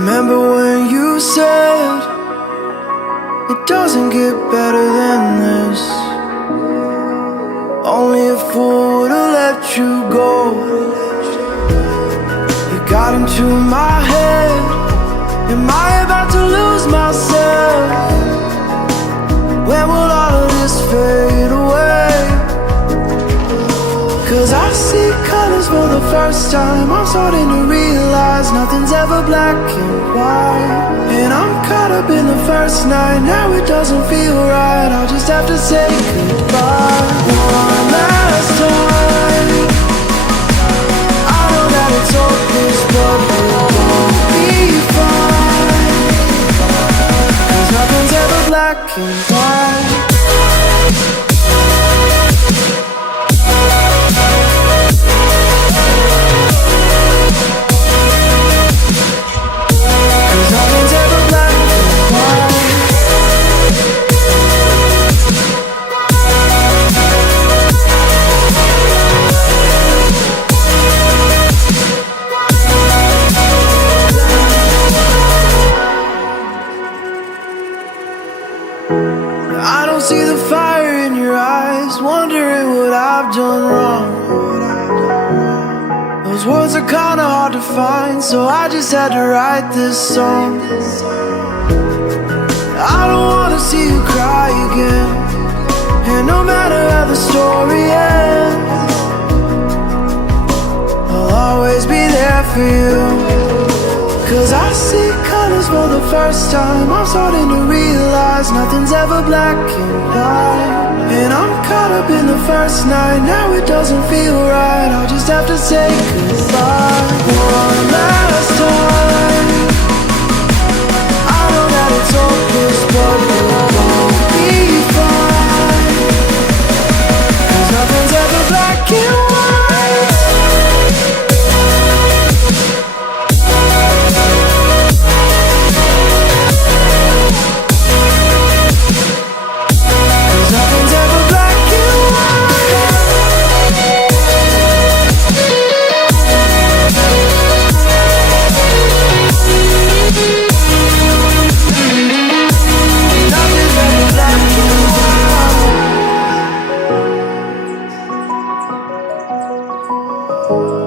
Remember when you said it doesn't get better than this? Only a fool would've let you go. You got into my head. Am I about to lose myself? When will all of this fade away? 'Cause I see colors for the first time. I'm starting to realize nothing's ever black and white. And I'm caught up in the first night. Now it doesn't feel right. I'll just have to say goodbye one last time. I know that it's hopeless, but we'll be fine. 'Cause nothing's ever black and white. I don't see the fire in your eyes, wondering what I've done wrong. Those words are kinda hard to find, so I just had to write this song. I don't wanna see you cry again, and no matter how the story ends, I'll always be there for you. 'Cause I see colors for the first time. I'm starting to realize nothing's ever black and white. And I'm caught up in the first night. Now it doesn't feel right. I'll just have to say goodbye one last time. I know that it's hopeless, but we'll be fine. 'Cause nothing's ever black and white. Oh,